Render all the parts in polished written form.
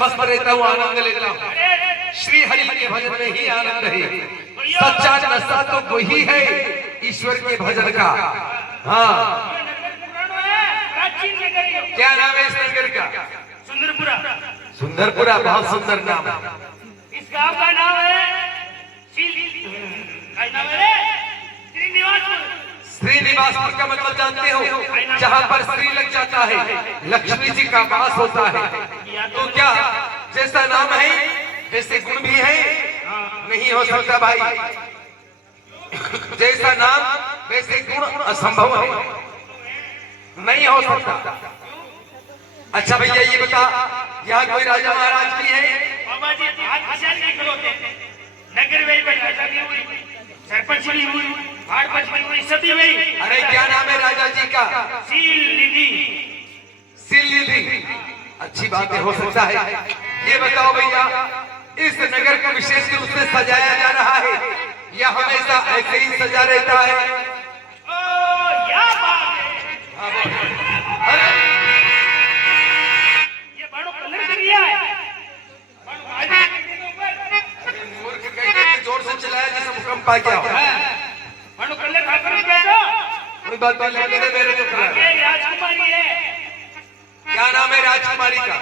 मस्त रहता हूँ, आनंद लेता हूँ। श्री हरि के भजन में ही आनंद है। सच्चा नशा तो वही है ईश्वर के भजन का। हाँ, क्या नाम है इस नगर का? सुंदरपुरा। सुंदरपुरा, बहुत सुंदर नाम। इस गांव का नाम है श्रीनिवासपुर का मतलब जानते हो? जहाँ पर श्री लग जाता है, लक्ष्मी जी का वास होता है। तो क्या जैसा नाम है वैसे गुण भी है? नहीं हो सकता भाई। जैसा नाम वैसे गुण असंभव है, नहीं हो सकता। अच्छा भैया ये बता, यहाँ कोई राजा महाराज भी है? बाबा जी नगर में सरपंच भी हुई, वार्ड भी हुई, सभी हुई। अरे क्या नाम है राजा जी का? सील निधि। सील निधि, अच्छी बात है, हो सकता है। ये बताओ भैया, इस नगर को विशेष रूप से सजाया जा रहा है या हमेशा ऐसे ही सजा रहता है? क्या बात है। अरे ये बड़ो कलर कर दिया है। मूर्ख कहीं जोर से चलाया जैसे भूकंप आ गया हो। बड़ो कलर खाकर बैठो। कोई बात नहीं, लेने दे मेरे को। राजकुमारी है। क्या नाम है राजकुमारी का?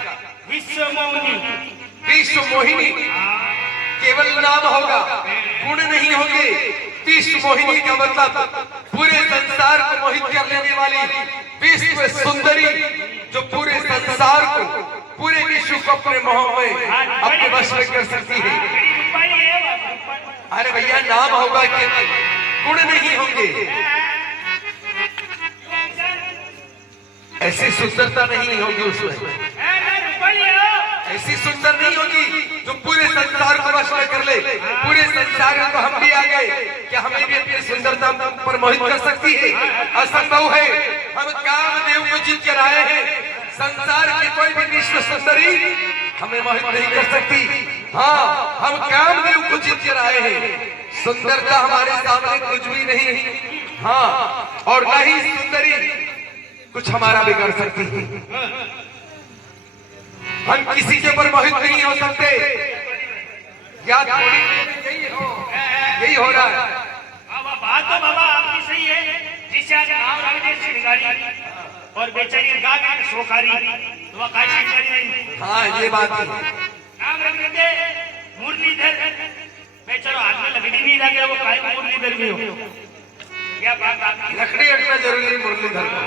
विश्व मोहिनी। विश्व मोहिनी केवल नाम होगा, गुण नहीं होंगे। विश्व मोहिनी का मतलब पूरे संसार को मोहित कर लेने वाली विश्व सुंदरी, जो पूरे संसार को, पूरे विश्व को अपने मोह में, अपने वश में कर सकती है। अरे भैया नाम होगा कि गुण नहीं होंगे। ऐसी सुंदरता नहीं होगी उसमें, ऐसी सुंदर नहीं होगी जो पूरे संसार को वश में कर ले। पूरे संसार में तो हम भी आ गए, क्या हमें भी अपनी सुंदरता पर मोहित कर सकती है? असंभव है। हम कामदेव को जीत कर आए हैं, संसार की कोई भी विश्व सुंदरी हमें मोहित नहीं कर सकती। हाँ, हम कामदेव को जीत कर आए हैं। सुंदरता हमारे सामने कुछ भी नहीं। हाँ, और न ही सुंदरी कुछ हमारा बिगाड़ सकती है। हम किसी के ऊपर मोहित नहीं हो सकते। या थोड़ी यही हो रहा है। बात तो बाबा आपकी सही है। जिससे आज नाम रख दे श्रृंगारी और बेचारी गा के शोकारी, तो वह काशी करी। हाँ ये बात है। नाम रख देते मुरलीधर। मैं चलो हाथ में लकड़ी नहीं रखे, वो काय मुरलीधर भी हो। क्या बात आपकी? लकड़ी रखना जरूरी मुरलीधर को।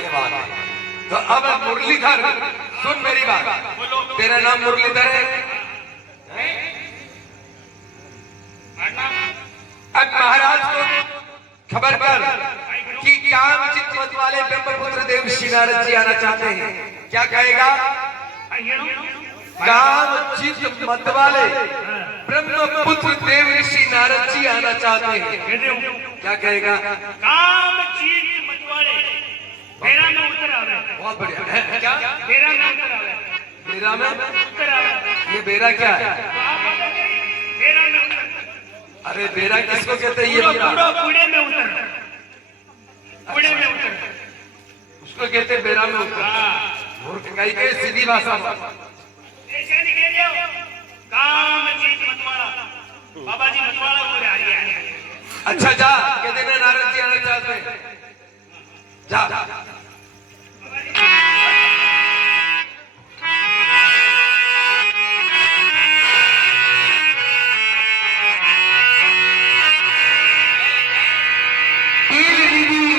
ये बात है। तो अब मुरलीधर सुन मेरी बात, तेरा नाम मुरलीधर है। अब महाराज को खबर कर कि काम चित्त मत वाले ब्रह्मपुत्र देव श्री नारद जी आना चाहते हैं। क्या कहेगा? काम चित्त मत वाले ब्रह्मपुत्र देव ऋषि नारद जी आना चाहते हैं। क्या कहेगा? काम चित्त मत वाले बेरा में उतर आवे। बहुत बढ़िया है। क्या बेरा में उतर आवे? बेरा में उतर आवे। ये बेरा क्या है? बेरा में उतर। अरे बेरा किसको कहते हैं? ये बता। कूड़े में उतर। कूड़े में उतर उसको कहते हैं बेरा में उतर। मूर्ख कहीं कहीं सीधी भाषा। ऐसे नहीं कह रहे हो। काम चित्त मत वाला बाबा जी मतवाला बोले आ रही है। अच्छा जा कह देना नारद जी आना चाहते हैं। जा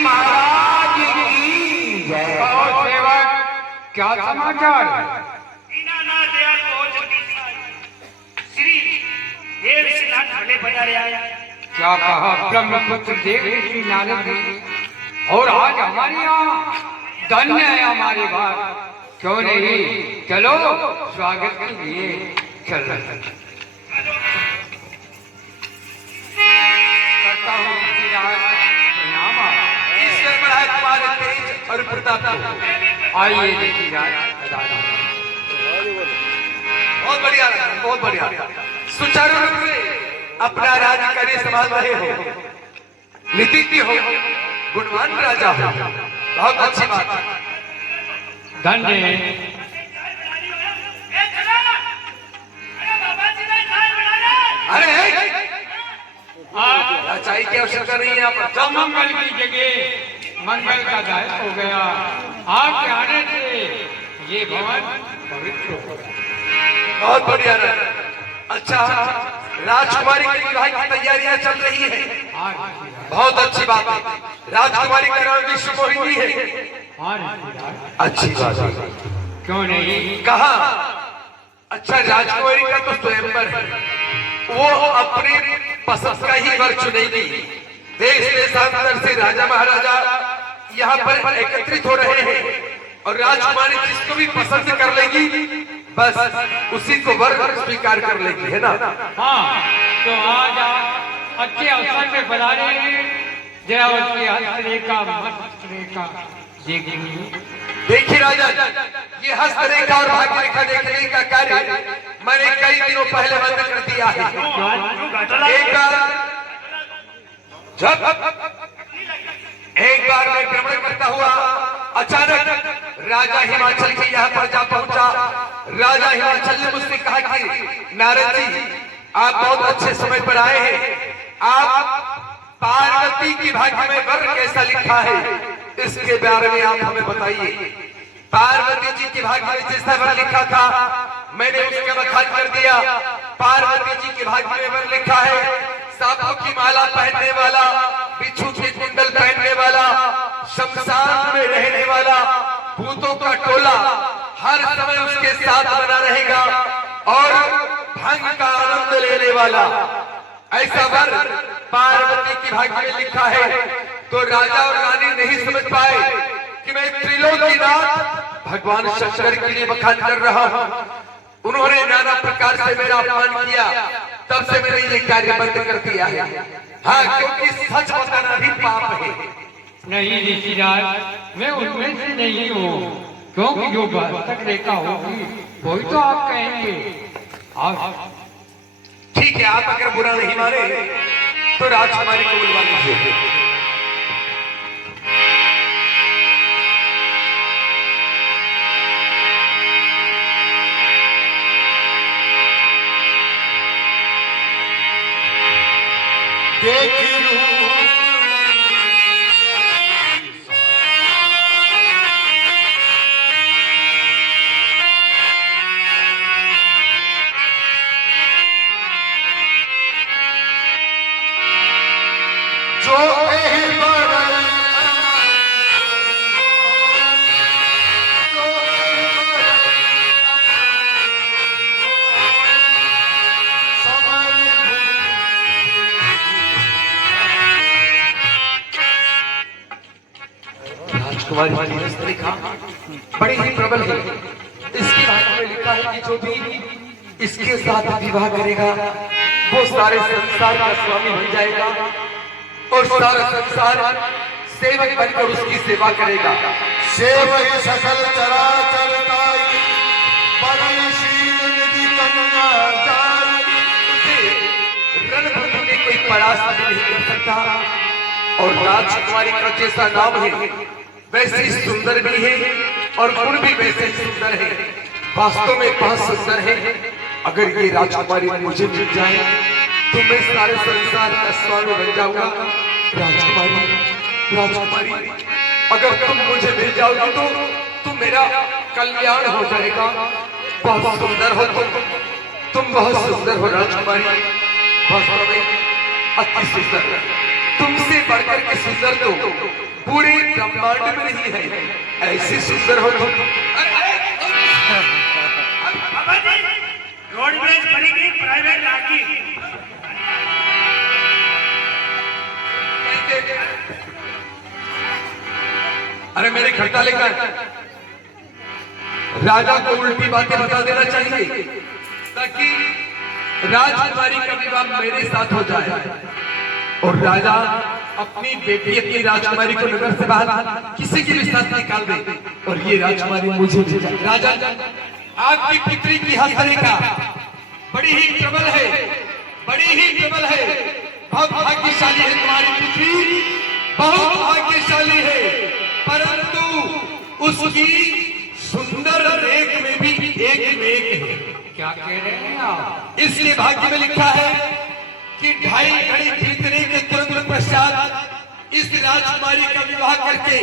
महाराज की जय। और सेवक क्या समाचार है? दीनानाथ दयाल बहुत श्री देव श्रीनाथ भले पधारे आया। क्या कहा ब्रह्मपुत्र देव ऋषि नारद जी? और आज हमारे यहाँ धन्य है हमारी बात। क्यों नहीं, चलो स्वागत के लिए चल रहे। करता हूँ प्रणाम। ईश्वर बढ़ाए तुम्हारे तेज और प्रताप को। आइए ऋषि राज। बहुत बढ़िया, बहुत बढ़िया। सुचारू रूप से अपना राज्य कार्य संभाल रहे हो, नीति हो, गुणवान राजा हो, बहुत अच्छी बात। धन्य आवश्यकता नहीं है। आप जब मंगल की जगह मंगल का दायित्व हो गया। आपके आने से ये भवन पवित्र हो गया। बहुत बढ़िया रहा। अच्छा, राजकुमारी के विवाह की तैयारियां चल रही है, बहुत अच्छी बात है। राजकुमारी का नाम विश्व मोहिनी है, अच्छी बात है। क्यों नहीं? कहा? अच्छा, राजकुमारी का तो स्वयंवर है, वो अपने पसंद का ही वर चुनेगी। देश देशांतर से राजा महाराजा यहाँ पर एकत्रित हो रहे हैं और राजकुमारी जिसको भी पसंद कर लेगी बस उसी को वर स्वीकार कर लेगी, है ना? हाँ, तो आज आप अच्छे अवसर में बुला रहे हैं। जरा उसके हस्तरेखा मस्तरेखा देखिए। देखिए राजा, ये हस्तरेखा और भाग्यरेखा देखने का कार्य मैंने कई दिनों पहले बंद कर दिया है। एक बार मैं भ्रमण करता हुआ अचानक राजा हिमाचल के यहाँ पर जा पहुंचा। राजा हिमाचल ने मुझसे कहा कि नारद जी, आप बहुत अच्छे समय पर आए हैं। आप पार्वती की भाग्य में वर कैसा लिखा है, इसके बारे में आप हमें बताइए। पार्वती जी की भाग्य में जैसा वर लिखा था मैंने उसका बखान कर दिया। पार्वती जी के भाग्य में वर लिखा है सांपों की माला पहनने वाला, बिच्छू के कुंडल पहनने वाला, शमशान में रहने वाला, भूतों का टोला हर समय उसके साथ बना रहेगा और भांग का आनंद लेने वाला, ऐसा वर पार्वती की भाग्य में लिखा है। तो राजा और रानी नहीं समझ पाए कि मैं त्रिलोकीनाथ भगवान शंकर के लिए बखान कर रहा हूँ। उन्होंने नाना प्रकार से मेरा अपमान किया, तब से मैंने ये कार्य बंद कर दिया है। हाँ, क्योंकि सच बताना भी पाप है। नहीं ऋषिराज, मैं उनमें से नहीं हूँ, क्योंकि जो वास्तविक रेखा होगी वही तो आप कहेंगे। आप ठीक है, आप अगर बुरा नहीं माने तो राजकुमारी को बुलवा लीजिए। राजकुमारी की हस्तरेखा बड़ी ही प्रबल है। इसकी भाषा में लिखा है कि जो भी इसके साथ विवाह करेगा वो सारे संसार का स्वामी बन जाएगा और सारा संसार सेवक बनकर उसकी सेवा करेगा। सेवक सकल चराचर ताई, परमशील निधि कन्या जाई। रणभूमि में कोई परास्त नहीं कर सकता और राजकुमारी का जैसा नाम है वैसे ही सुंदर भी है और गुण भी वैसे ही सुंदर है। वास्तव में बहुत सुंदर है। अगर ये राजकुमारी मुझे मिल जाए तो मैं सारे संसार का स्वामी बन जाऊंगा। राजकुमारी, राजकुमारी, अगर तुम मुझे मिल जाओगी तो मेरा कल्याण हो जाएगा। बहुत सुंदर हो तुम बहुत सुंदर हो राजकुमारी, वास्तव में अति सुंदर। तुमसे बढ़कर के सुंदर तो पूरे ब्रह्मांड में नहीं है, ऐसी सुंदर हो तुम। बाबा जी, रोडवेज बनेगी प्राइवेट राखी। अरे मेरे खट्टा लेकर राजा को उल्टी बातें बता देना चाहिए ताकि राजकुमारी का विवाह मेरे साथ हो जाए और राजा अपनी बेटी अपनी राजकुमारी को नगर से बाहर किसी के भी साथ निकाल दे और ये राजकुमारी मुझे मिल जाए। राजा, आपकी पुत्री की हस्तरेखा बड़ी ही प्रबल है, बड़ी ही प्रबल है। बहुत भाग्यशाली है तुम्हारी पुत्री, बहुत भाग्यशाली है, परंतु उसकी सुंदर रेख में भी एक मेघ है। क्या कह रहे हैं आप? इसलिए भाग्य में लिखा है कि 2.5 घड़ी बीतने के तुरंत पश्चात इस राजकुमारी का विवाह करके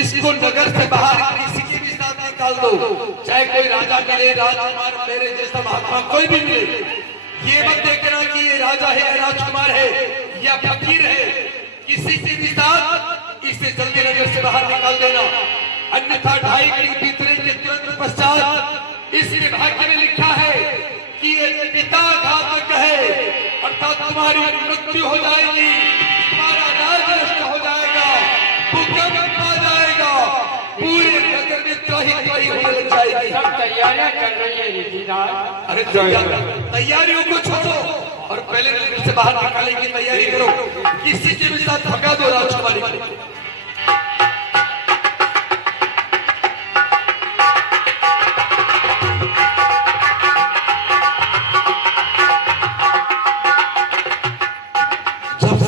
इसको नगर से बाहर किसी के भी साथ निकाल दो, चाहे कोई राजा मिले, राजकुमार, मेरे जैसा महात्मा कोई भी मिले। ये मत देखना कि ये राजा है या राजकुमार है या फकीर है, किसी के भी साथ इसे जल्दी नगर से बाहर निकाल देना, अन्यथा 2.5 घड़ी बीतने के तुरंत पश्चात इसके भाग्य में लिखा है कि ये पिता घातक है, अर्थात तुम्हारी मृत्यु हो जाएगी, तुम्हारा राज नष्ट हो जाएगा, भूकंप आ जाएगा, पूरे नगर में त्राही होने लग जाएगी। सब तैयारियां कर रही है ऋषिराज। अरे तैयारियों को छोड़ो और पहले नगर से बाहर निकालने की तैयारी करो, किसी के भी साथ भगा दो राजकुमारी को। जब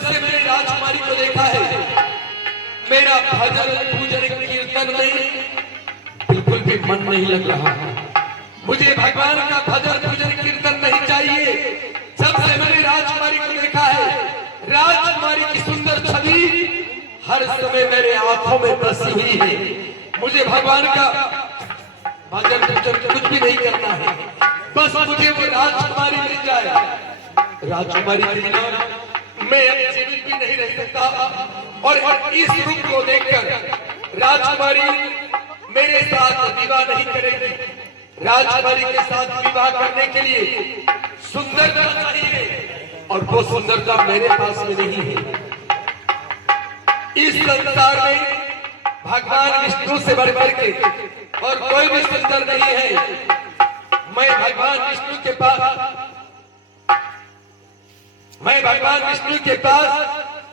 से मैंने राजकुमारी को देखा है, मेरा भजन पूजन कीर्तन में बिल्कुल भी मन नहीं लग रहा है। मुझे भगवान का भजन पूजन कीर्तन नहीं चाहिए। जब से मैंने राजकुमारी को देखा है, राजकुमारी की सुंदर छवि हर समय मेरे आंखों में बसी हुई है। मुझे भगवान का भजन पूजन कुछ भी नहीं करना है, बस मुझे वो राजकुमारी मिल जाए। राजकुमारी के बिना मैं जीवित भी नहीं रह सकता और इस रूप को देखकर राजकुमारी मेरे साथ विवाह नहीं करेगी। राजकुमारी के साथ विवाह करने के लिए सुंदरता चाहिए और वो सुंदरता मेरे पास में नहीं है। इस संसार में भगवान विष्णु से बढ़कर के और कोई भी सुंदर नहीं है। मैं भगवान विष्णु के पास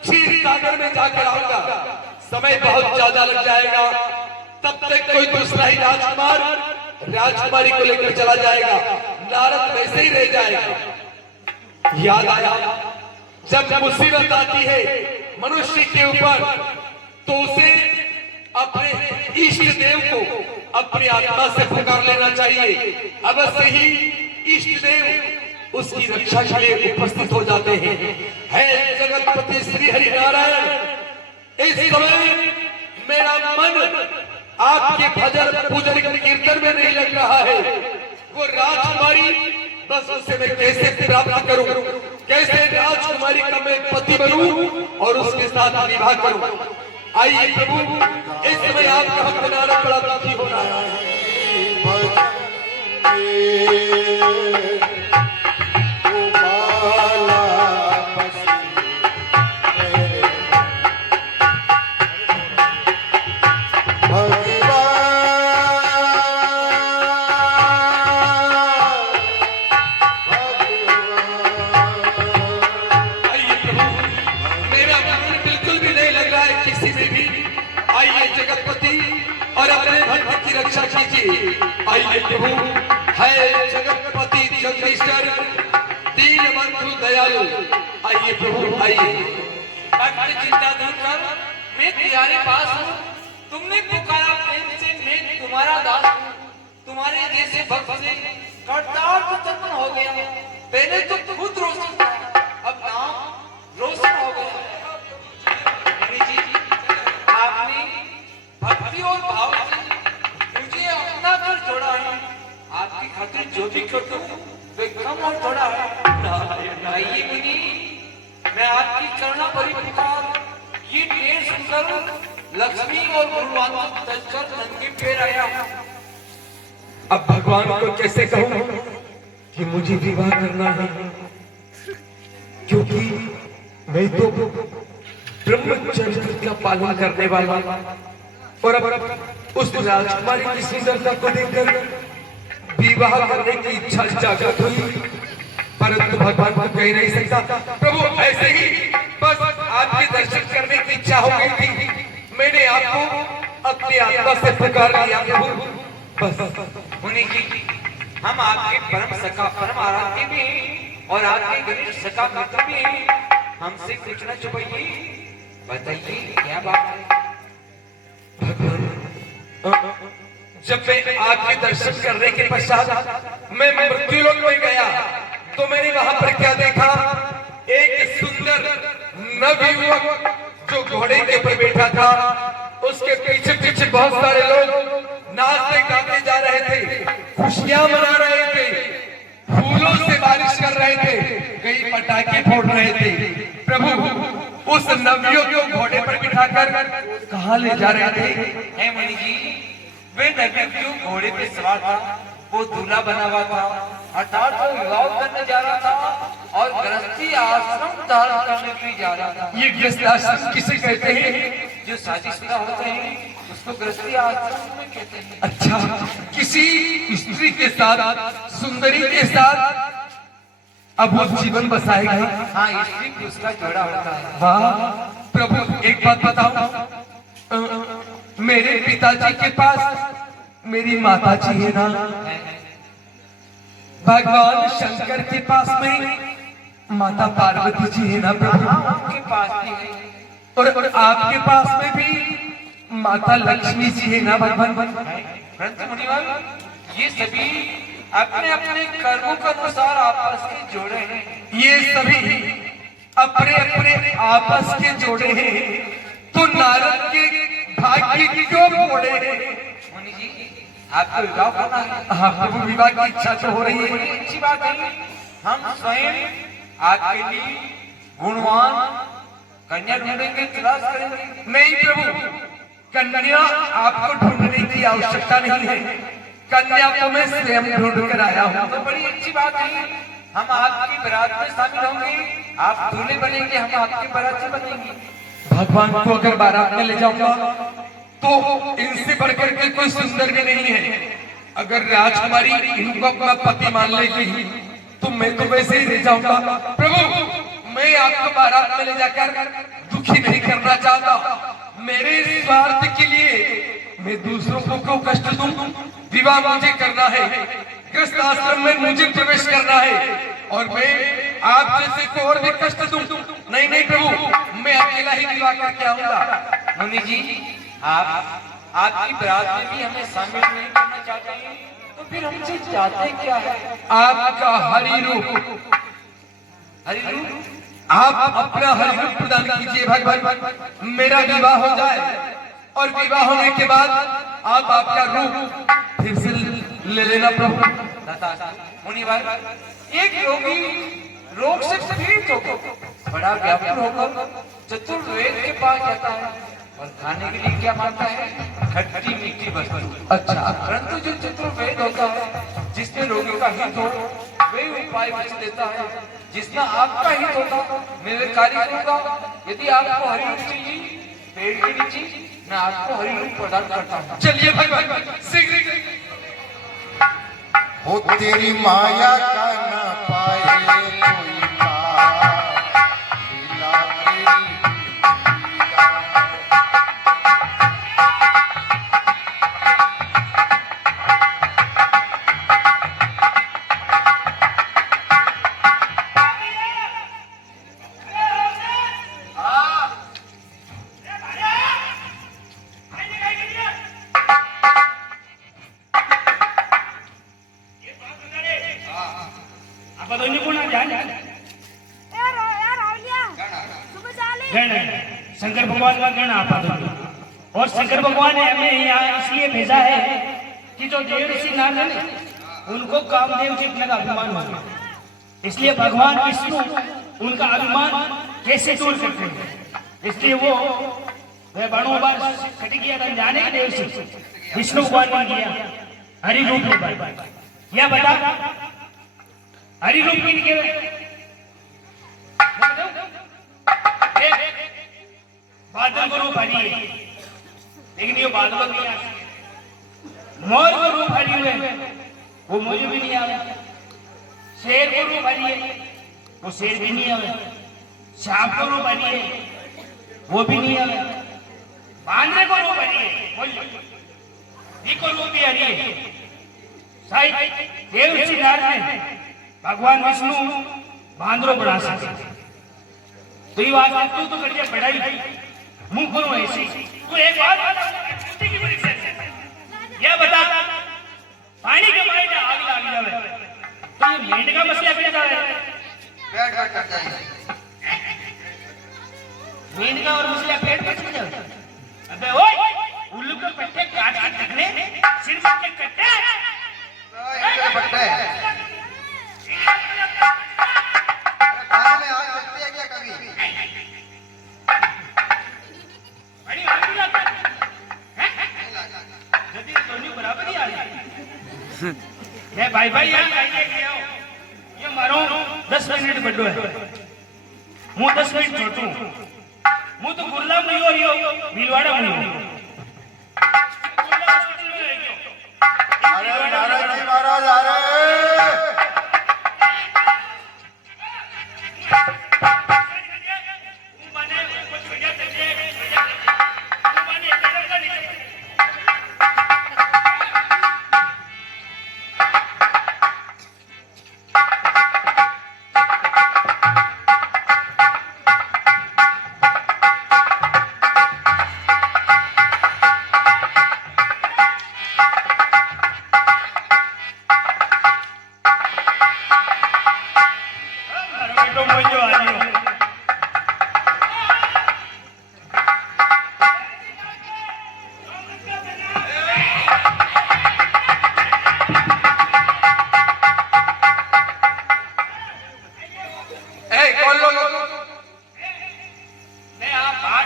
क्षीर सागर में जाकर आऊंगा। समय बहुत ज्यादा लग जाएगा, तब तक कोई दूसरा ही राजकुमार राजकुमारी को लेकर चला जाएगा, नारद वैसे ही रह जाएगा। याद आया, जब मुसीबत आती है मनुष्य के ऊपर तो उसे अपने इष्ट देव को अपनी आत्मा से पुकार लेना चाहिए। अवश्य ही इष्ट देव उसकी रक्षा के लिए उपस्थित हो जाते हैं। है जगतपति श्री हरि नारायण, इस समय मेरा मन आपके भजन पूजन कीर्तन में नहीं लग रहा है। वो राजकुमारी, बस उसे मैं कैसे प्राप्त करूं, कैसे राजकुमारी का मैं पति बनूं और उसके साथ विवाह करूं। आइए प्रभु, इस समय आपका हम नारा बड़ा दुखी हो रहा है। रक्षा कीजिए। आइए प्रभु, है जगतपति जगदीश्वर दीन बंधु दयालु, आइए प्रभु आइए। भक्त चिंता दूर कर, मैं तुम्हारे पास हूँ। तुमने पुकारा प्रेम से, मैं तुम्हारा दास हूँ। तुम्हारे जैसे भक्त से कर्तार्थ तर्पण हो गया। पहले तो खुद रोशन था, अब नाम रोशन हो गया। जी, आपने भक्ति और भाव से मुझे अपना कर जोड़ा है। आपकी खातिर जो भी कर दूं तो कम और थोड़ा है। आइए मुनि, मैं आपकी करुणा भरी पुकार ये ढेर सुनकर लक्ष्मी और गुरुवान तलकर नंगे पैर आया हूँ। अब भगवान को कैसे कहूँ कि मुझे विवाह करना है, क्योंकि मैं तो ब्रह्मचर्य का पालन करने वाला और अब उस राजकुमारी की सुंदरता को देखकर विवाह करने की इच्छा जागृत हुई, परंतु भगवान को कह नहीं सकता। प्रभु ऐसे ही बस आपके दर्शन करने की इच्छा हो गई थी, मैंने आपको अपनी आत्मा से पुकार लिया प्रभु। बस मुनि जी, हम आपके परम सखा परम आराध्य भी हैं और आपके गरीब सखा मित्र भी हैं। हमसे कुछ न छुपाइए, बताइए क्या बात है। जब मैं आपके दर्शन करने के पश्चात मैं मृत्युलोक में गया तो मैंने वहां पर क्या देखा, एक सुंदर नवयुवक जो घोड़े के ऊपर बैठा था, उसके पीछे पीछे बहुत सारे लोग नाचते गाते जा रहे थे, खुशियां मना रहे थे, फूलों से बारिश कर रहे थे, कई पटाखे फोड़ रहे थे। प्रभु उस नवयुवक को घोड़े पर बिठाकर कहाँ ले जा रहे थे? हे मुनि जी, वे नवयुवक जो घोड़े पे सवार था वो दूल्हा बना हुआ था, अर्थात वो विवाह करने जा रहा था और गृहस्थी आश्रम धारण करने भी जा रहा था। ये गृहस्थ आश्रम किसे कहते हैं? जो शादीशुदा होते हैं उसको गृहस्थी आश्रम में कहते हैं। अच्छा, किसी स्त्री के साथ, सुंदरी के साथ अब वो जीवन बसाएगा। हाँ, स्त्री पुरुष का जोड़ा होता है। वाह प्रभु, एक बात बताओ, मेरे पिताजी के पास मेरी माता जी है ना, भगवान शंकर के पास में माता पार्वती जी है ना प्रभु, उनके पास भी है, और आपके पास में भी माता लक्ष्मी जी है ना भगवान? परंतु मुनिवर, ये सभी अपने अपने कर्मों के अनुसार आपस के जोड़े हैं। ये सभी अपने अपने आपस के जोड़े हैं, तो नारद के भाग्य क्यों फोड़े हैं? मुनि जी, आपको विवाह करना है। हाँ प्रभु, विवाह की इच्छा तो हो रही है। बड़ी अच्छी बात है। हम स्वयं आपके लिए गुणवान कन्या ढूंढेंगे, तलाश करेंगे। नहीं प्रभु, कन्या आपको ढूंढने की आवश्यकता नहीं है, कन्या को मैं स्वयं ढूंढ कर आया हूँ। तो बड़ी अच्छी बात है, हम आपकी बारात में शामिल होंगे, आप दूल्हे बनेंगे, हम आपके बाराती बनेंगे। भगवान को अगर बारात में ले जाऊंगा तो इनसे बढ़कर के कोई सुंदर भी नहीं है। अगर राजकुमारी इनको अपना पति मान लेगी तो मैं तो वैसे ही रह जाऊंगा। प्रभु, मैं आपको बारात में ले जाकर दुखी नहीं करना चाहता। मेरे स्वार्थ के लिए मैं दूसरों को क्यों कष्ट दूं? विवाह मुझे करना है, गृहस्थ आश्रम में मुझे प्रवेश करना है, और मैं आप जैसे को और भी कष्ट दूं? नहीं नहीं प्रभु, मैं अकेला ही विवाह करके आऊंगा। मुनि जी, आप आपकी बारात में भी हमें शामिल नहीं करना चाहते हैं, तो फिर हमसे चाहते क्या है? आपका हरि रूप, हरि रूप, आप अपना हरि रूप प्रदान कीजिए भगवान। मेरा विवाह हो जाए और विवाह होने के बाद आप आपका रूप फिर से ले लेना प्रभु। मुनिवर, एक रोगी रोग से पीड़ित होकर बड़ा व्याकुल होकर चतुर्वेद के पास जाता है और खाने के लिए क्या मांगता है? खट्टी मीठी वस्तु। अच्छा, परंतु जो चतुर्वेद होता है, जिसमें रोगियों का हित हो, वे उपाय वचन देता है। जिसमें आपका हित होता मैं वे कार्य करूंगा। यदि आपको हरि रूप चाहिए, पेड़ के नीचे मैं आपको हरि रूप प्रदान करता हूँ। चलिए भगवान, शीघ्र। हो तेरी माया का न पाए कोई पार, लीला तेरी शंकर भगवान का गण आपा दो। और शंकर भगवान ने हमें यहाँ इसलिए भेजा है कि जो देव ऋषि नारद है उनको कामदेव जी अपने का अभिमान हो गया, इसलिए भगवान विष्णु उनका अभिमान कैसे दूर करते हैं, इसलिए वो वह बाणों बार कटी किया था जाने के देव से विष्णु भगवान ने किया हरि रूप में। यह बता हरि रूप की निकले बादल को रूप हरी है, लेकिन ये बादल नहीं आते। मोर को रूप हरी हुए, वो मुझे भी नहीं आवे। शेर को रूप हरी है, वो शेर भी नहीं आवे। सांप को रूप हरी है, वो भी नहीं आवे। बांदरे को रूप हरी है, बोल को रूप भी हरी है। साहिब देव ऋषि नारद ने भगवान विष्णु बांदरों बढ़ा सके, तो ये बात तू तो कर दिया बढ़ाई मुंह करो ऐसे। तू एक बात यह बता, पानी के पानी में आग लग जावे तो ये मेंढक का मसला क्या है? मेनका और मुझे पेट पे चल जाओ। अबे ओए उल्लू के पट्टे काट के टकने सिर में के कट्टे इनके पट्टे खाने में आग लगती है क्या कभी? बड़ी आग लगती है जल्दी दोनों बराबर ही आ रही है भाई भाई यार आइए के आओ ये मारो 10 मिनट बड्डो है હું 10 મિનિટ છોટું હું તો ગુરલા મયો રહ્યો ભીલવાડા મયો अरे महाराज जी महाराज आ रहे कौन लोग मैं आप बात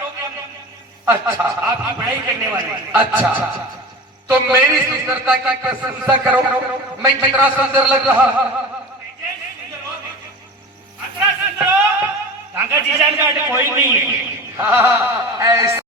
लोग अच्छा आपकी पढ़ाई करने वाले अच्छा तो मेरी सुंदरता की प्रशंसा करो मैं कितना सुंदर लग रहा काका जी जान का कोई नहीं है हाँ, ऐसा